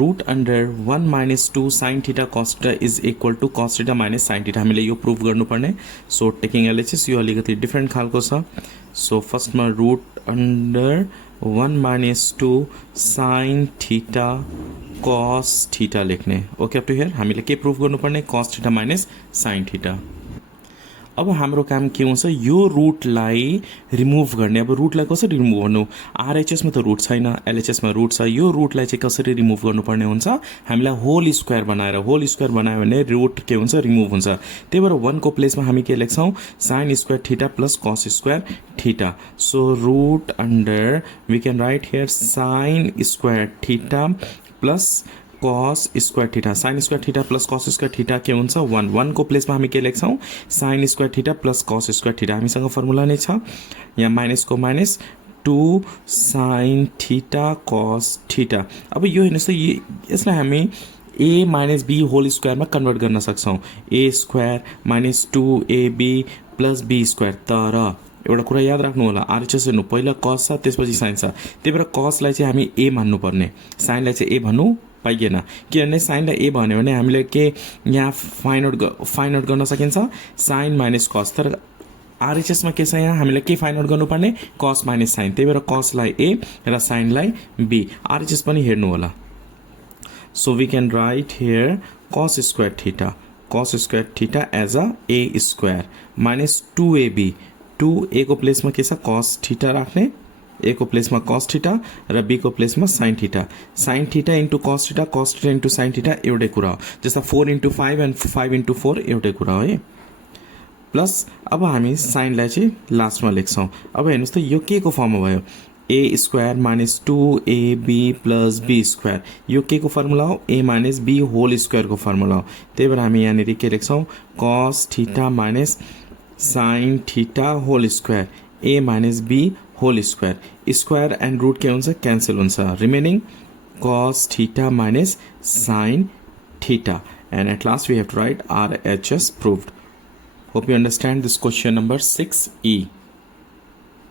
root under 1 minus 2 sin theta cos theta is equal to cos theta minus sin theta हामीले यो proof गर्नुपर्ने so taking LHS यो अलिकति different खालको छ सो फर्स्टमा root under 1 minus 2 sin theta cos theta लेख्ने okay up to here हामीले के प्रुफ गर्नुपर्ने cos theta minus sin theta अब हाम्रो काम के हुन्छ यो रुटलाई रिमुभ गर्ने अब रुटलाई कसरी रिमुभ गर्नु आरएचएस मा त रुट छैन एलएचएस मा रुट छ यो रुटलाई चाहिँ कसरी रिमुभ गर्नुपर्ने हुन्छ हामीलाई होल स्क्वायर बनायो भने रुट के हुन्छ रिमुभ हुन्छ त्यही भएर 1 को प्लेसमा हामी के लेख्छौं sin square theta plus cos square theta so root under we can write here sin square theta plus cos square theta sin square theta plus cos square theta के हुन्छ 1 को प्लेसमा हामी के लेख्छौं sin square theta plus cos square theta हामीसँग formula नै छ यहाँ माइनस को माइनस 2 sin थीटा cos थीटा अब यो हेर्नुस् त यसलाई हामी a minus b whole स्क्वायरमा convert गर्न सक्छौं a square minus 2ab plus b square तर एउटा कुरा याद राख्नु होला आरएचएस हेर्नु पहिला cos छ त्यसपछि sin छ त्यही भएर cos लाई चाहिँ हामी a भन्नु पर्ने sin लाई चाहिँ a भन्नु पाइएन किनभने sin लाई a भन्यो भने हामीले के यहाँ फाइन्ड आउट गर्न सकिन्छ sin minus cos तर आरएचएस मा के छ यहाँ हामीले के फाइन्ड आउट गर्नुपर्ने cos minus sin त्यही भएर cos लाई a र sin लाई b आरएचएस पनि हेर्नु होला so we can write here cos square theta as a square minus 2ab 2a को प्लेसमा के छ cos थीटा राख्ने a को प्लेसमा cos थीटा र b को प्लेसमा sin theta into cos theta into sin theta एउटै कुरा हो जस्ता 4 into 5 and 5 into 4 एउटै कुरा हो है प्लस अब हामी sin लाई चाहिँ लास्टमा लेख्छौं अब हेर्नुस् त यो के को फर्ममा भयो a square minus 2ab plus b square यो के को फर्मुला हो a minus b whole square को फर्मुला हो त्यही भएर हामी यहाँ नेरी के लेख्छौं cos theta minus sin theta whole square a minus b whole square square and root के हुन्छ क्यान्सल हुन्छ remaining cos theta minus sin थीटा and at last we have to write RHS proved. Hope you understand this question number 6E.